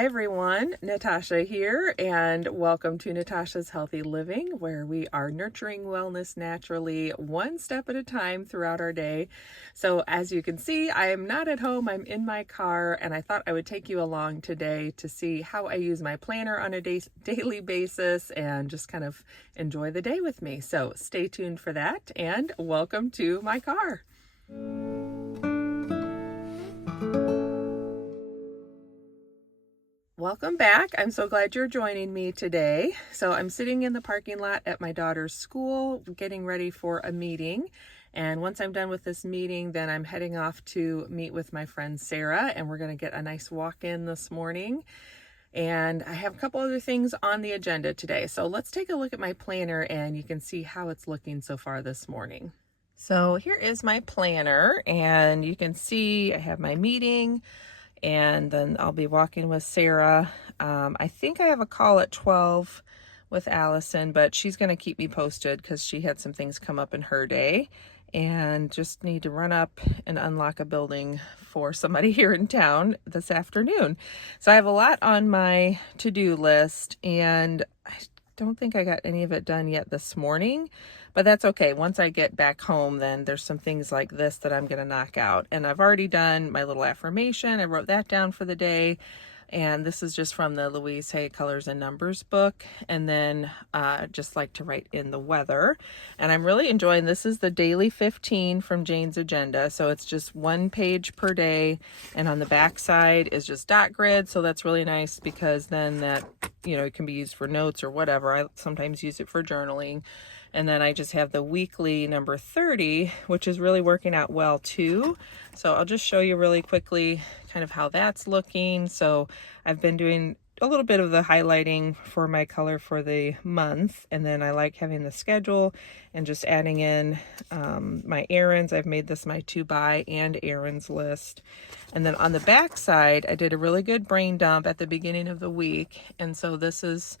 Hi everyone, Natasha here, and welcome to Natasha's Healthy Living, where we are nurturing wellness naturally, one step at a time throughout our day. So as you can see, I am not at home, I'm in my car, and I thought I would take you along today to see how I use my planner on a daily basis and just kind of enjoy the day with me. So stay tuned for that, and welcome to my car. Welcome back. I'm so glad you're joining me today. So I'm sitting in the parking lot at my daughter's school, getting ready for a meeting. And once I'm done with this meeting, then I'm heading off to meet with my friend Sarah, and we're going to get a nice walk in this morning. And I have a couple other things on the agenda today. So let's take a look at my planner and you can see how it's looking so far this morning. So here is my planner, and you can see I have my meeting, and then I'll be walking with Sarah. I think I have a call at 12 with Allison, but she's going to keep me posted because she had some things come up in her day and just need to run up and unlock a building for somebody here in town this afternoon. So I have a lot on my to-do list, and I don't think I got any of it done yet this morning, but that's okay. Once I get back home, then there's some things like this that I'm going to knock out. And I've already done my little affirmation. I wrote that down for the day. And this is just from the Louise Hay Colors and Numbers book. And then just like to write in the weather. And I'm really enjoying, this is the daily 15 from Jane's Agenda. So it's just one page per day. And on the back side is just dot grid. So that's really nice because then that, it can be used for notes or whatever. I sometimes use it for journaling. And then I just have the weekly number 30, which is really working out well too. So I'll just show you really quickly kind of how that's looking. So I've been doing a little bit of the highlighting for my color for the month. And then I like having the schedule and just adding in my errands. I've made this my to buy and errands list. And then on the back side, I did a really good brain dump at the beginning of the week. And so this is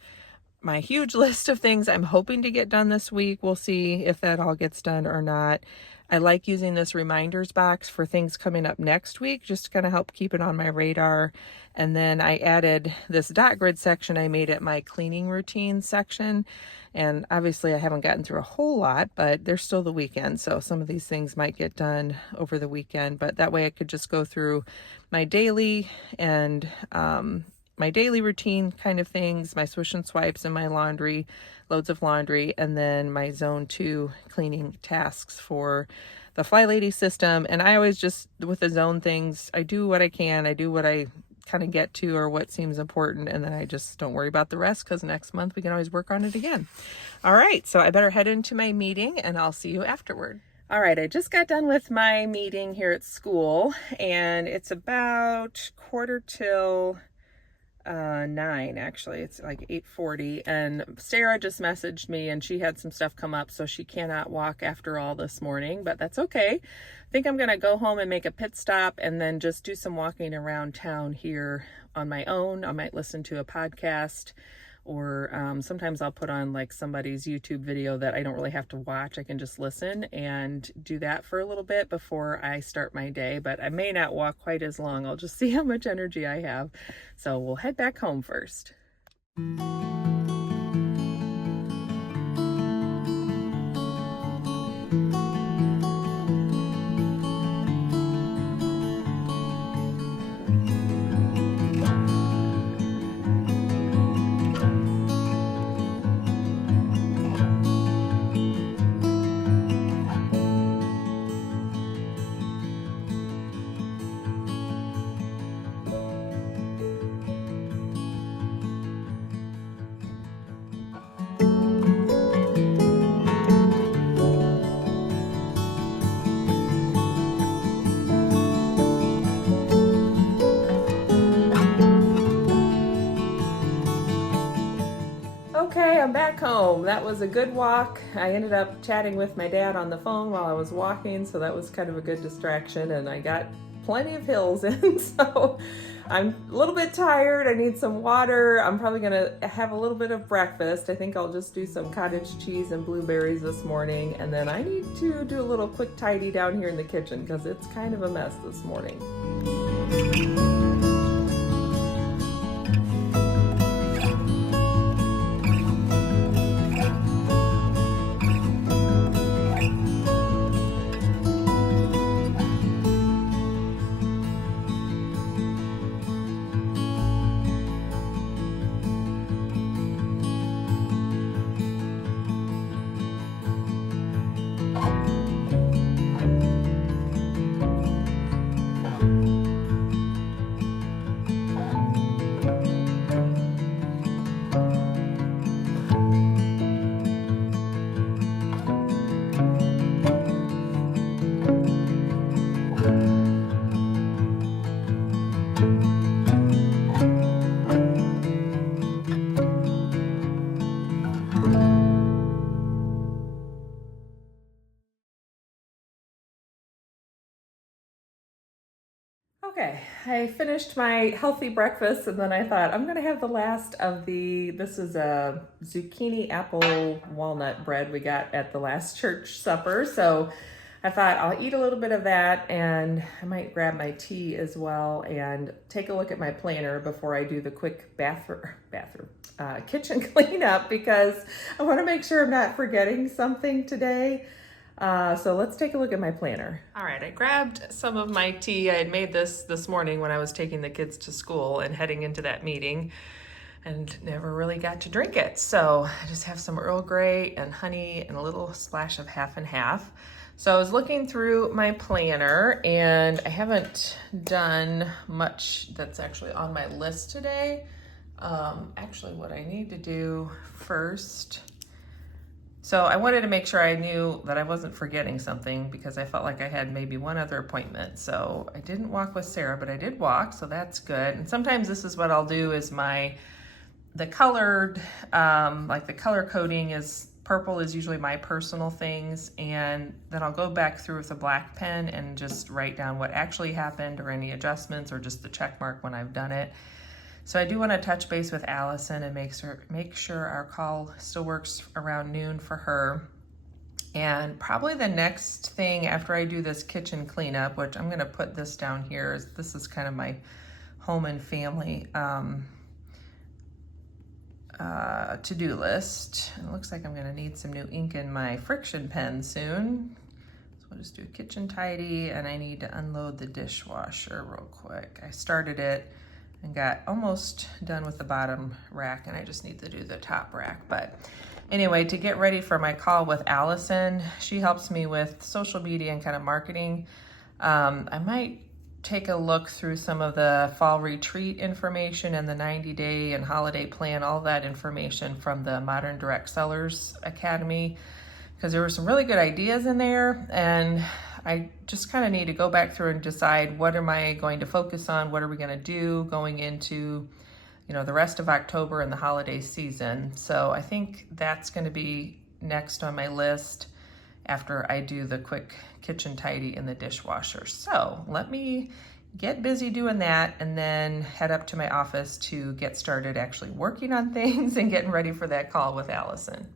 my huge list of things I'm hoping to get done this week. We'll see if that all gets done or not. I like using this reminders box for things coming up next week, just to kind of help keep it on my radar. And then I added this dot grid section I made at my cleaning routine section. And obviously I haven't gotten through a whole lot, but there's still the weekend. So some of these things might get done over the weekend, but that way I could just go through my daily and, my daily routine kind of things, my swish and swipes and my laundry, loads of laundry, and then my zone 2 cleaning tasks for the Fly Lady system. And I always just, with the zone things, I do what I can, I do what I kind of get to or what seems important, and then I just don't worry about the rest because next month we can always work on it again. All right, so I better head into my meeting and I'll see you afterward. All right, I just got done with my meeting here at school, and it's about 9 actually. It's like 8:40, and Sarah just messaged me and she had some stuff come up, so she cannot walk after all this morning, but that's okay. I think I'm gonna go home and make a pit stop and then just do some walking around town here on my own. I might listen to a podcast, or sometimes I'll put on like somebody's YouTube video that I don't really have to watch. I can just listen and do that for a little bit before I start my day, but I may not walk quite as long. I'll just see how much energy I have. So we'll head back home first. Okay, I'm back home. That was a good walk. I ended up chatting with my dad on the phone while I was walking, so that was kind of a good distraction, and I got plenty of hills in, so I'm a little bit tired. I need some water. I'm probably gonna have a little bit of breakfast. I think I'll just do some cottage cheese and blueberries this morning, and then I need to do a little quick tidy down here in the kitchen because it's kind of a mess this morning. Okay, I finished my healthy breakfast and then I thought I'm gonna have the last of this is a zucchini apple walnut bread we got at the last church supper. So I thought I'll eat a little bit of that and I might grab my tea as well and take a look at my planner before I do the quick kitchen cleanup because I wanna make sure I'm not forgetting something today. So let's take a look at my planner. All right, I grabbed some of my tea. I had made this morning when I was taking the kids to school and heading into that meeting and never really got to drink it. So I just have some Earl Grey and honey and a little splash of half and half. So I was looking through my planner and I haven't done much that's actually on my list today. Actually, what I need to do first, so I wanted to make sure I knew that I wasn't forgetting something because I felt like I had maybe one other appointment. So I didn't walk with Sarah, but I did walk, so that's good. And sometimes this is what I'll do is the colored, like the color coding is, purple is usually my personal things, and then I'll go back through with a black pen and just write down what actually happened or any adjustments or just the check mark when I've done it. So I do want to touch base with Allison and make sure our call still works around noon for her. And probably the next thing after I do this kitchen cleanup, which I'm going to put this down here, is this is kind of my home and family to-do list. And it looks like I'm going to need some new ink in my friction pen soon. So I'll just do a kitchen tidy, and I need to unload the dishwasher real quick. I started it and got almost done with the bottom rack, and I just need to do the top rack. But anyway, to get ready for my call with Allison, she helps me with social media and kind of marketing. I might take a look through some of the fall retreat information and the 90-day and holiday plan, all that information from the Modern Direct Sellers Academy, because there were some really good ideas in there, and I just kind of need to go back through and decide what am I going to focus on, what are we going to do going into, the rest of October and the holiday season. So I think that's going to be next on my list after I do the quick kitchen tidy in the dishwasher. So let me get busy doing that and then head up to my office to get started actually working on things and getting ready for that call with Allison.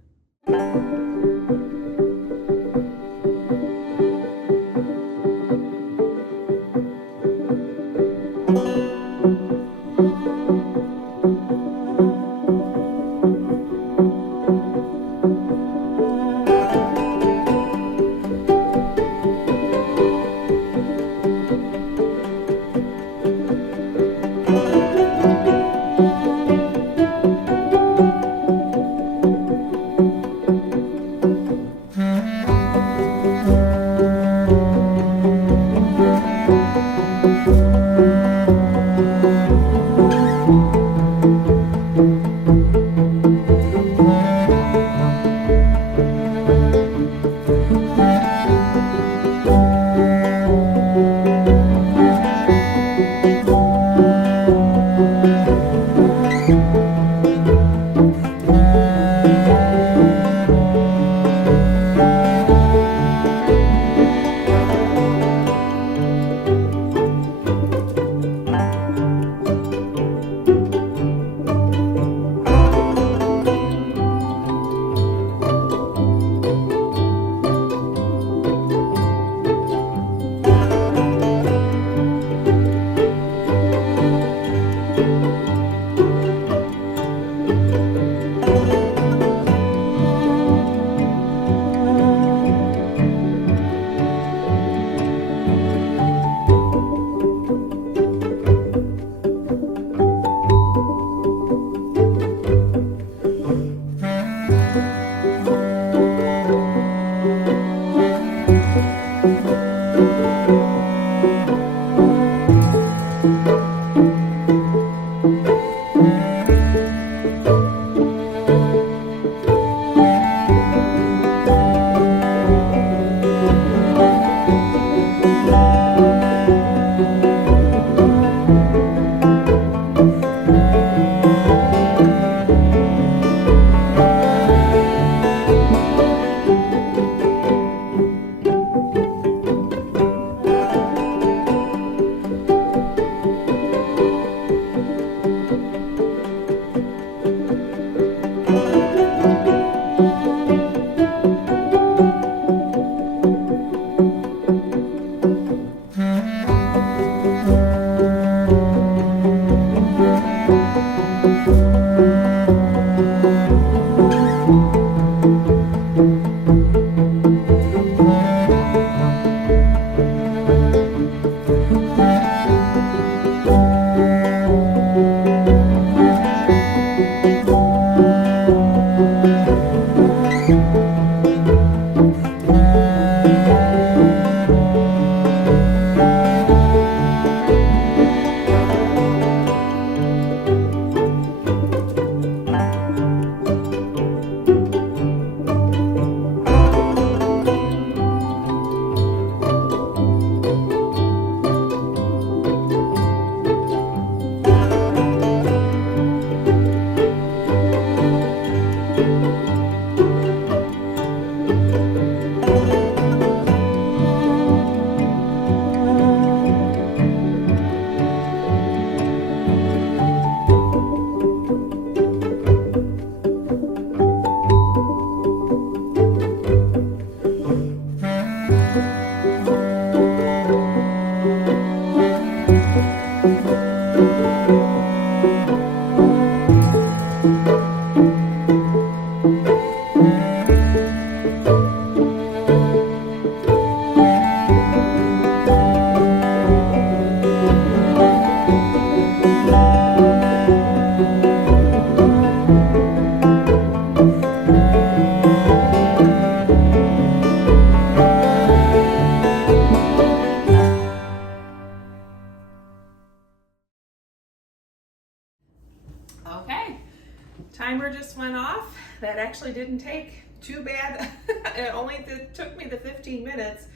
Timer just went off. That actually didn't take too bad. It only took me the 15 minutes,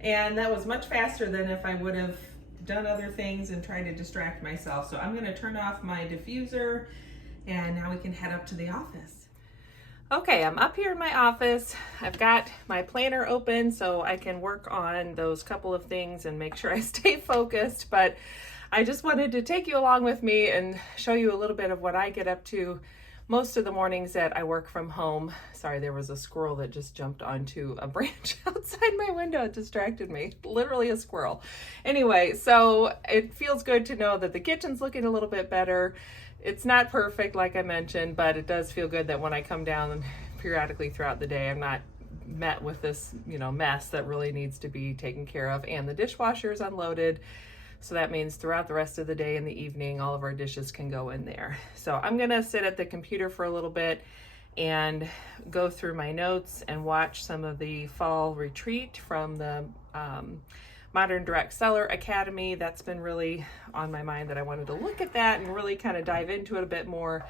and that was much faster than if I would have done other things and tried to distract myself. So I'm gonna turn off my diffuser, and now we can head up to the office. Okay, I'm up here in my office. I've got my planner open so I can work on those couple of things and make sure I stay focused, but I just wanted to take you along with me and show you a little bit of what I get up to most of the mornings that I work from home. Sorry, there was a squirrel that just jumped onto a branch outside my window. It distracted me, literally a squirrel. Anyway, so it feels good to know that the kitchen's looking a little bit better. It's not perfect, like I mentioned, but it does feel good that when I come down periodically throughout the day, I'm not met with this, mess that really needs to be taken care of. And the dishwasher is unloaded. So that means throughout the rest of the day and the evening, all of our dishes can go in there. So I'm gonna sit at the computer for a little bit and go through my notes and watch some of the fall retreat from the Modern Direct Seller Academy. That's been really on my mind, that I wanted to look at that and really kind of dive into it a bit more,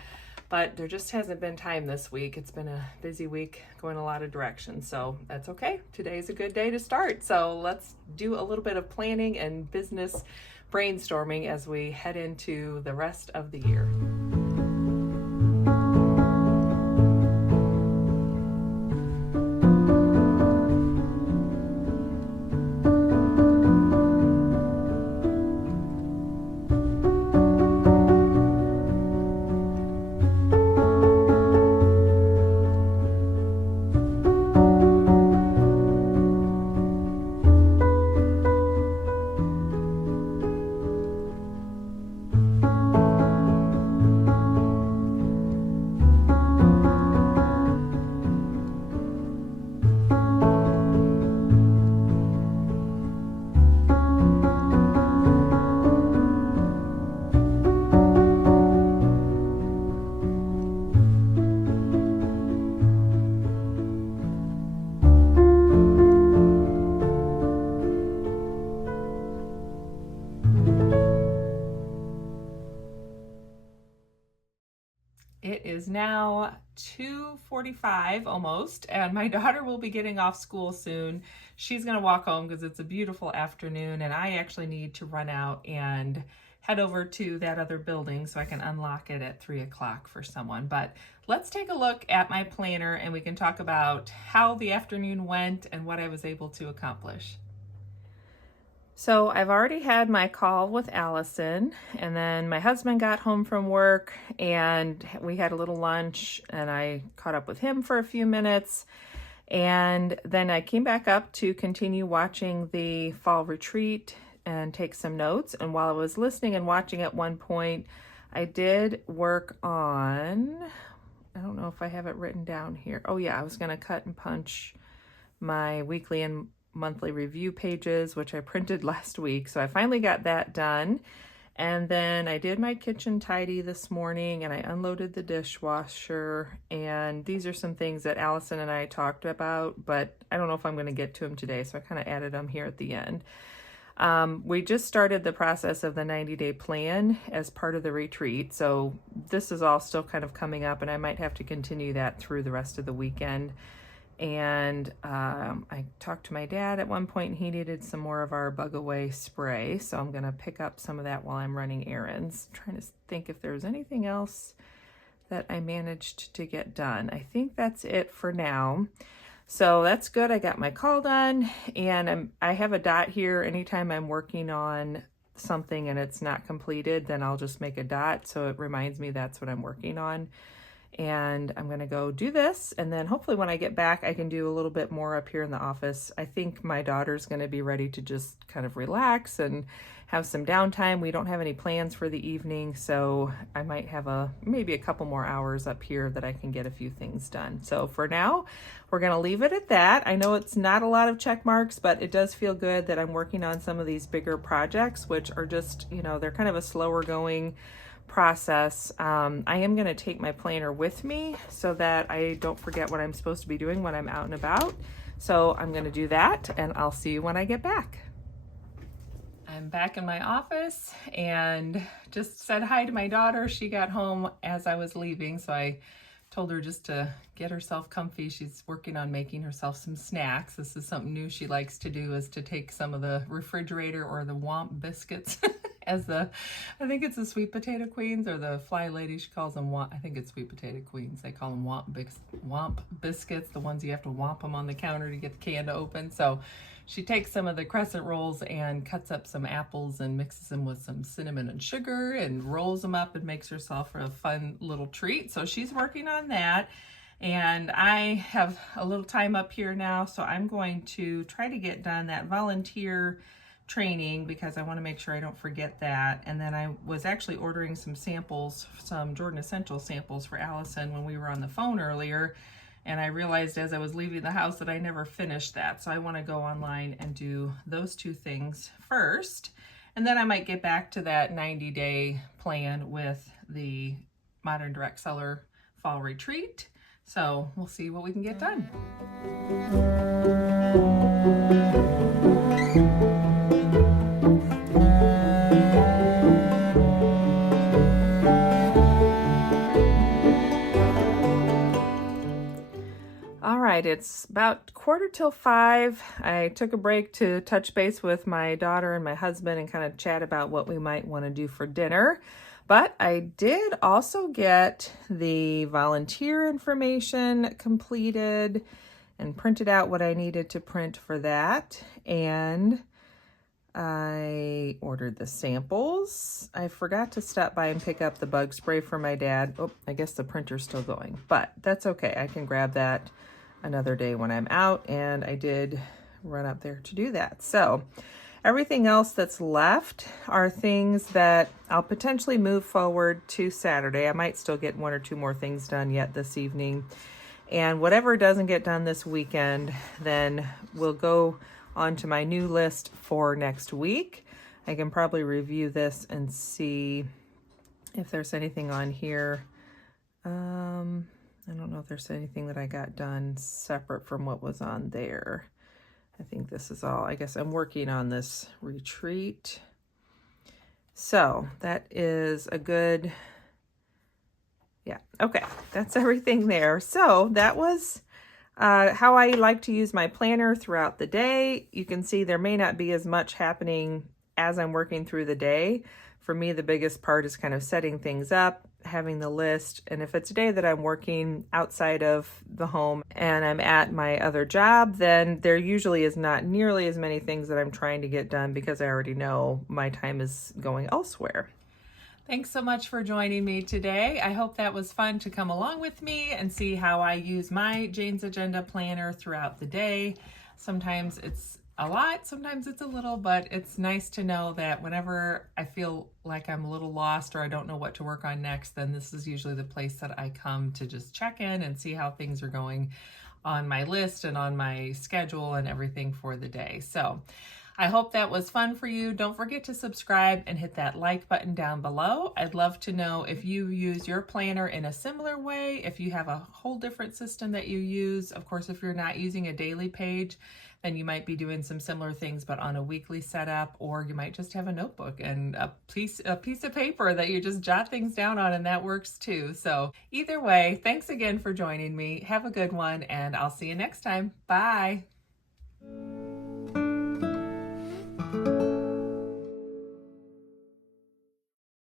but there just hasn't been time this week. It's been a busy week going a lot of directions, so that's okay. Today's a good day to start. So let's do a little bit of planning and business brainstorming as we head into the rest of the year. It is now 2:45 almost, and my daughter will be getting off school soon. She's gonna walk home because it's a beautiful afternoon, and I actually need to run out and head over to that other building so I can unlock it at 3 o'clock for someone. But let's take a look at my planner and we can talk about how the afternoon went and what I was able to accomplish. So I've already had my call with Allison, and then my husband got home from work and we had a little lunch, and I caught up with him for a few minutes, and then I came back up to continue watching the fall retreat and take some notes. And while I was listening and watching, at one point I did work on, I don't know if I have it written down here. Oh yeah, I was going to cut and punch my weekly and monthly review pages, which I printed last week. So I finally got that done. And then I did my kitchen tidy this morning, and I unloaded the dishwasher. And these are some things that Allison and I talked about, but I don't know if I'm going to get to them today. So I kind of added them here at the end. We just started the process of the 90-day plan as part of the retreat. So this is all still kind of coming up, and I might have to continue that through the rest of the weekend. And I talked to my dad at one point, and he needed some more of our bug away spray. So I'm going to pick up some of that while I'm running errands. I'm trying to think if there's anything else that I managed to get done. I think that's it for now. So that's good. I got my call done, and I have a dot here. Anytime I'm working on something and it's not completed, then I'll just make a dot so it reminds me that's what I'm working on. And I'm going to go do this, and then hopefully when I get back I can do a little bit more up here in the office. I think my daughter's going to be ready to just kind of relax and have some downtime. We don't have any plans for the evening, so I might have maybe a couple more hours up here that I can get a few things done. So for now, we're going to leave it at that. I know it's not a lot of check marks, but it does feel good that I'm working on some of these bigger projects, which are just, they're kind of a slower going process. I am going to take my planner with me so that I don't forget what I'm supposed to be doing when I'm out and about. So I'm going to do that, and I'll see you when I get back. I'm back in my office and just said hi to my daughter. She got home as I was leaving, so I told her just to get herself comfy. She's working on making herself some snacks. This is something new she likes to do, is to take some of the refrigerator or the Womp biscuits as I think it's the sweet potato queens, or the fly lady, she calls them I think it's sweet potato queens. They call them Womp biscuits, the ones you have to womp them on the counter to get the can to open. So she takes some of the crescent rolls and cuts up some apples and mixes them with some cinnamon and sugar and rolls them up and makes herself a fun little treat. So she's working on that. And I have a little time up here now, so I'm going to try to get done that volunteer training because I want to make sure I don't forget that. And then I was actually ordering some samples, some Jordan Essential samples for Allison when we were on the phone earlier. And I realized as I was leaving the house that I never finished that. So I want to go online and do those two things first. And then I might get back to that 90-day plan with the Modern Direct Seller Fall Retreat. So we'll see what we can get done. All right, it's about 4:45. I took a break to touch base with my daughter and my husband and kind of chat about what we might want to do for dinner. But I did also get the volunteer information completed and printed out what I needed to print for that. And I ordered the samples. I forgot to stop by and pick up the bug spray for my dad. Oh, I guess the printer's still going, but that's okay. I can grab that another day when I'm out, and I did run up there to do that. So everything else that's left are things that I'll potentially move forward to Saturday. I might still get one or two more things done yet this evening. And whatever doesn't get done this weekend, then we'll go onto my new list for next week. I can probably review this and see if there's anything on here. I don't know if there's anything that I got done separate from what was on there. I think this is all. I guess I'm working on this retreat. So that is a good, yeah, okay. That's everything there. So that was how I like to use my planner throughout the day. You can see there may not be as much happening as I'm working through the day. For me, the biggest part is kind of setting things up, having the list. And if it's a day that I'm working outside of the home and I'm at my other job, then there usually is not nearly as many things that I'm trying to get done because I already know my time is going elsewhere. Thanks so much for joining me today. I hope that was fun to come along with me and see how I use my Jane's Agenda planner throughout the day. Sometimes it's a lot, sometimes it's a little, but it's nice to know that whenever I feel like I'm a little lost or I don't know what to work on next, then this is usually the place that I come to just check in and see how things are going on my list and on my schedule and everything for the day. So I hope that was fun for you. Don't forget to subscribe and hit that like button down below. I'd love to know if you use your planner in a similar way, if you have a whole different system that you use. Of course, if you're not using a daily page, then you might be doing some similar things, but on a weekly setup, or you might just have a notebook and a piece of paper that you just jot things down on, and that works too. So either way, thanks again for joining me. Have a good one, and I'll see you next time. Bye.